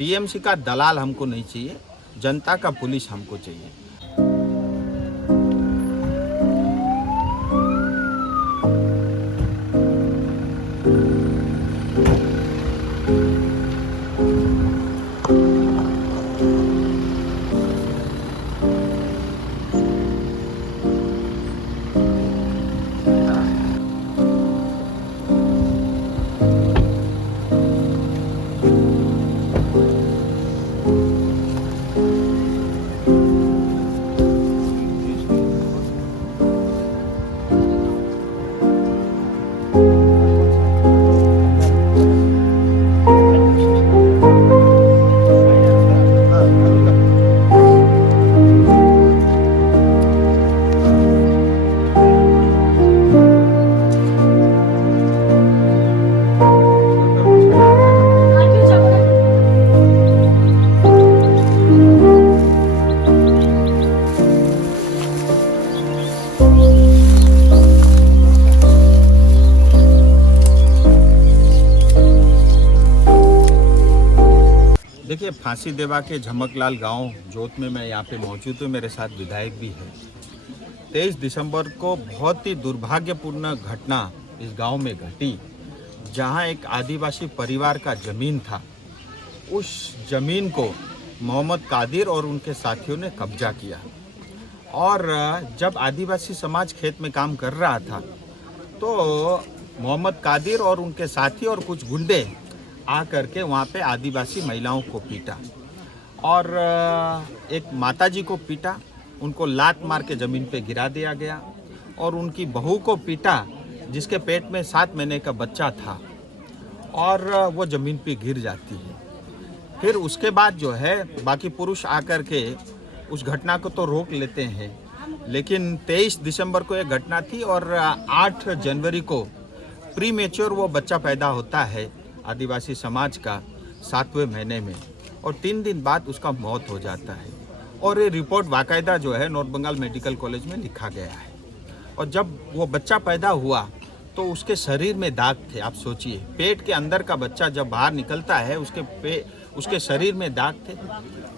TMC का दलाल हमको नहीं चाहिए, जनता का पुलिस हमको चाहिए। देखिए, फांसी देवा के झमकलाल गांव जोत में मैं यहाँ पे मौजूद हूँ। मेरे साथ विधायक भी है। 23 दिसंबर को बहुत ही दुर्भाग्यपूर्ण घटना इस गांव में घटी, जहां एक आदिवासी परिवार का ज़मीन था। उस ज़मीन को मोहम्मद कादिर और उनके साथियों ने कब्जा किया और जब आदिवासी समाज खेत में काम कर रहा था तो मोहम्मद कादिर और उनके साथी और कुछ गुंडे आ करके वहाँ पे आदिवासी महिलाओं को पीटा और एक माताजी को पीटा, उनको लात मार के ज़मीन पे गिरा दिया गया और उनकी बहू को पीटा जिसके पेट में 7 महीने का बच्चा था और वो ज़मीन पे गिर जाती है। फिर उसके बाद जो है बाकी पुरुष आकर के उस घटना को तो रोक लेते हैं, लेकिन 23 दिसंबर को ये घटना थी और 8 जनवरी को प्री मेच्योर वो बच्चा पैदा होता है आदिवासी समाज का 7वें महीने में और 3 दिन बाद उसका मौत हो जाता है। और ये रिपोर्ट बाकायदा जो है नॉर्थ बंगाल मेडिकल कॉलेज में लिखा गया है। और जब वो बच्चा पैदा हुआ तो उसके शरीर में दाग थे। आप सोचिए, पेट के अंदर का बच्चा जब बाहर निकलता है उसके शरीर में दाग थे।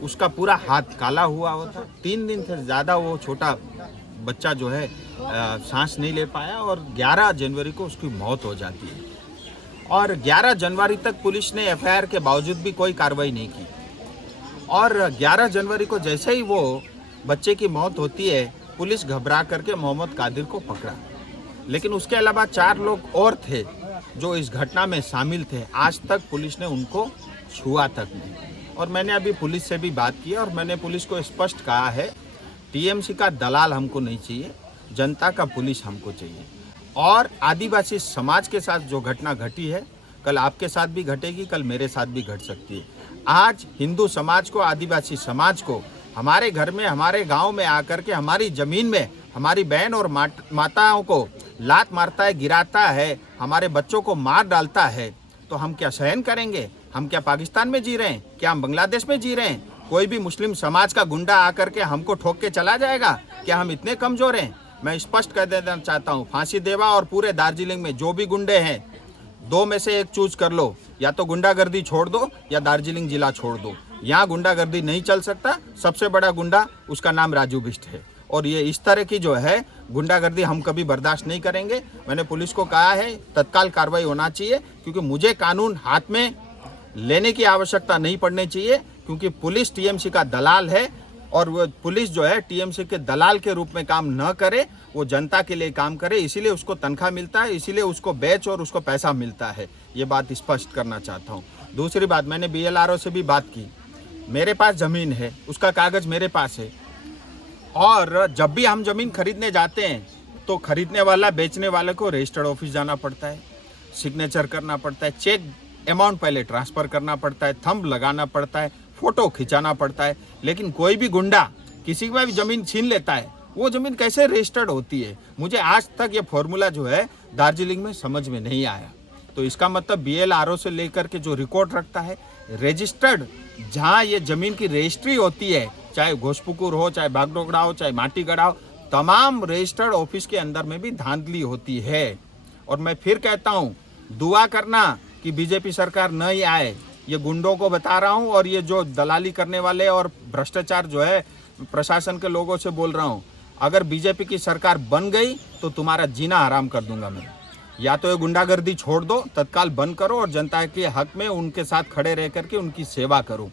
उसका पूरा हाथ काला हुआ होता। 3 दिन से ज़्यादा वो छोटा बच्चा जो है सांस नहीं ले पाया और 11 जनवरी को उसकी मौत हो जाती है। और 11 जनवरी तक पुलिस ने एफआईआर के बावजूद भी कोई कार्रवाई नहीं की और 11 जनवरी को जैसे ही वो बच्चे की मौत होती है, पुलिस घबरा करके मोहम्मद कादिर को पकड़ा। लेकिन उसके अलावा 4 लोग और थे जो इस घटना में शामिल थे। आज तक पुलिस ने उनको छुआ तक नहीं। और मैंने अभी पुलिस से भी बात की और मैंने पुलिस को स्पष्ट कहा है, टीएमसी का दलाल हमको नहीं चाहिए, जनता का पुलिस हमको चाहिए। और आदिवासी समाज के साथ जो घटना घटी है, कल आपके साथ भी घटेगी, कल मेरे साथ भी घट सकती है। आज हिंदू समाज को, आदिवासी समाज को हमारे घर में, हमारे गांव में आकर के हमारी ज़मीन में हमारी बहन और माताओं को लात मारता है, गिराता है, हमारे बच्चों को मार डालता है, तो हम क्या सहन करेंगे? हम क्या पाकिस्तान में जी रहे हैं? क्या हम बांग्लादेश में जी रहे हैं? कोई भी मुस्लिम समाज का गुंडा आकर के हमको ठोक के चला जाएगा? क्या हम इतने कमज़ोर हैं? मैं स्पष्ट कर देना चाहता हूँ, फांसी देवा और पूरे दार्जिलिंग में जो भी गुंडे हैं, 2 में से एक चूज कर लो, या तो गुंडागर्दी छोड़ दो या दार्जिलिंग जिला छोड़ दो। यहाँ गुंडागर्दी नहीं चल सकता। सबसे बड़ा गुंडा उसका नाम राजू बिष्ट है और ये इस तरह की जो है गुंडागर्दी हम कभी बर्दाश्त नहीं करेंगे। मैंने पुलिस को कहा है तत्काल कार्रवाई होना चाहिए, क्योंकि मुझे कानून हाथ में लेने की आवश्यकता नहीं पड़नी चाहिए, क्योंकि पुलिस टीएमसी का दलाल है और वो पुलिस जो है टीएमसी के दलाल के रूप में काम न करे, वो जनता के लिए काम करे। इसीलिए उसको तनख्वाह मिलता है, इसीलिए उसको बैच और उसको पैसा मिलता है। ये बात स्पष्ट करना चाहता हूँ। दूसरी बात, मैंने बीएलआरओ से भी बात की। मेरे पास ज़मीन है, उसका कागज़ मेरे पास है और जब भी हम ज़मीन खरीदने जाते हैं तो खरीदने वाला बेचने वाले को रजिस्टर्ड ऑफिस जाना पड़ता है, सिग्नेचर करना पड़ता है, चेक अमाउंट पहले ट्रांसफ़र करना पड़ता है, थंब लगाना पड़ता है, फ़ोटो खिंचाना पड़ता है। लेकिन कोई भी गुंडा किसी की भी ज़मीन छीन लेता है, वो ज़मीन कैसे रजिस्टर्ड होती है? मुझे आज तक ये फॉर्मूला जो है दार्जिलिंग में समझ में नहीं आया। तो इसका मतलब बीएलआरओ से लेकर के जो रिकॉर्ड रखता है, रजिस्टर्ड जहाँ ये ज़मीन की रजिस्ट्री होती है, चाहे घोषपुकुर हो, चाहे बागडोगरा हो, चाहे माटीगढ़ा हो, तमाम रजिस्टर्ड ऑफिस के अंदर में भी धांधली होती है। और मैं फिर कहता हूँ, दुआ करना कि बीजेपी सरकार नहीं आए, ये गुंडों को बता रहा हूँ और ये जो दलाली करने वाले और भ्रष्टाचार जो है प्रशासन के लोगों से बोल रहा हूँ, अगर बीजेपी की सरकार बन गई तो तुम्हारा जीना हराम कर दूंगा मैं। या तो ये गुंडागर्दी छोड़ दो, तत्काल बंद करो और जनता के हक में उनके साथ खड़े रह करके उनकी सेवा करो।